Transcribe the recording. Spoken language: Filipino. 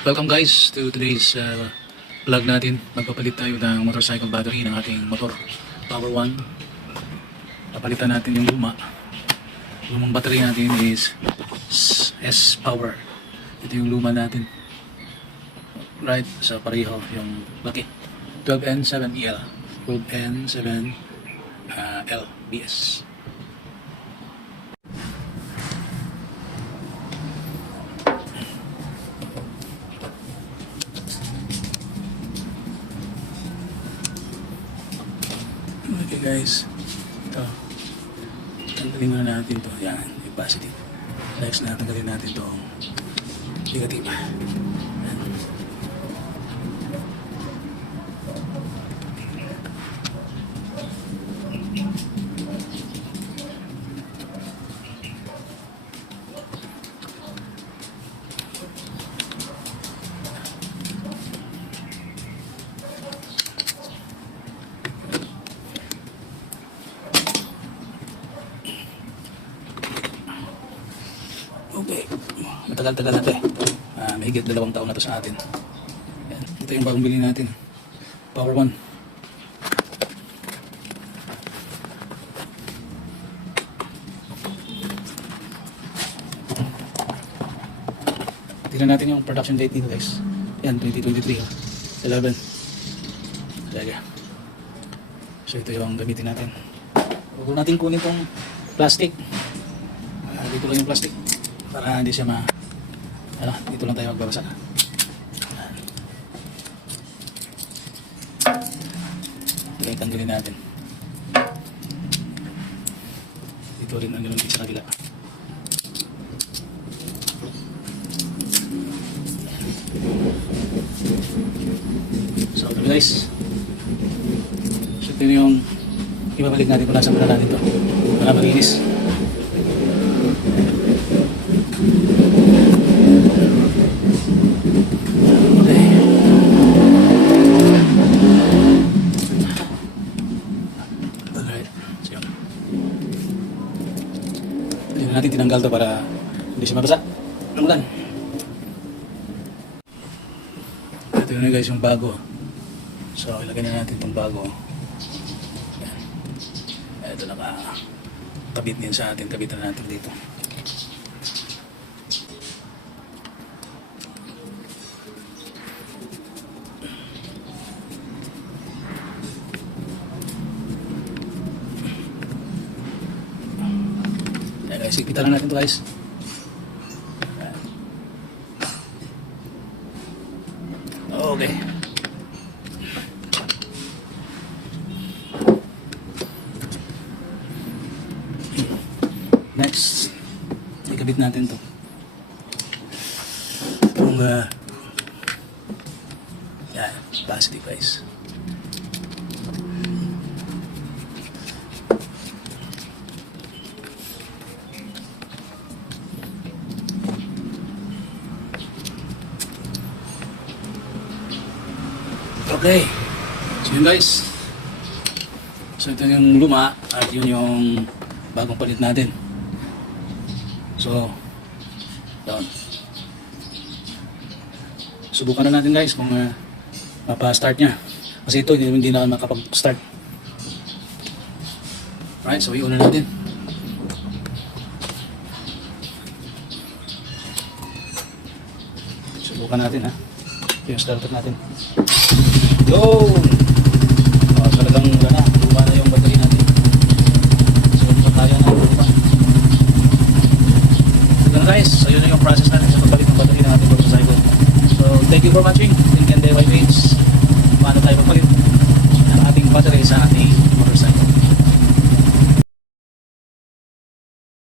Welcome guys to today's vlog natin. Magpapalit tayo ng motorcycle battery ng ating motor Power One. Papalitan natin yung lumang battery natin is S Power. Ito yung luma natin, right, sa pareho yung laki 12N7EL 12N7L BS. Okay guys, ito tanggalin muna natin to. Yan, yung positive. Next na tanggalin natin itong negative. Yan. Okay, matagal-tagal na ito eh. Mahigit 2 taon na ito sa atin. Yan. Ito yung bagong bilhin natin, Power One. Tignan natin yung production date dito guys. Yan, 2023 11. Talaga. So ito yung gamitin natin. Huwag natin kunin itong plastic. Dito lang yung plastic para hindi siya dito lang tayo magbabasa. Okay, tanggalin natin. Dito rin ang ganoon sa kabila. So okay guys, so ito yung ibabalik natin kung nasa muna natin ito para malinis. Hindi natin tinanggal to para hindi siya mabasa ng ulan. Ito na guys yung bago. So ilagay na natin itong bago. Yan. Ito nakakabit din sa atin. Kabitan natin dito. Guys, ipitan lang natin ito guys. Okay. Next, ikabit natin ito. Itong yan, positive guys. Okay, so yun guys. So ito yung luma at yun yung bagong palit natin. So yun, subukan na natin guys kung mapa-start nya, kasi ito hindi na makapag-start. Right, so iuna natin. Subukan natin ha. Ito yung starter natin. Yo! Talagang luma na yung battery natin. So, ito tayo na luma. Ito na guys, so yun na yung process natin sa pagpalit ng battery ng ating motorcycle. So, thank you for watching. Think and DIY page. Paano tayo pagpalit ng ating battery sa ating motorcycle.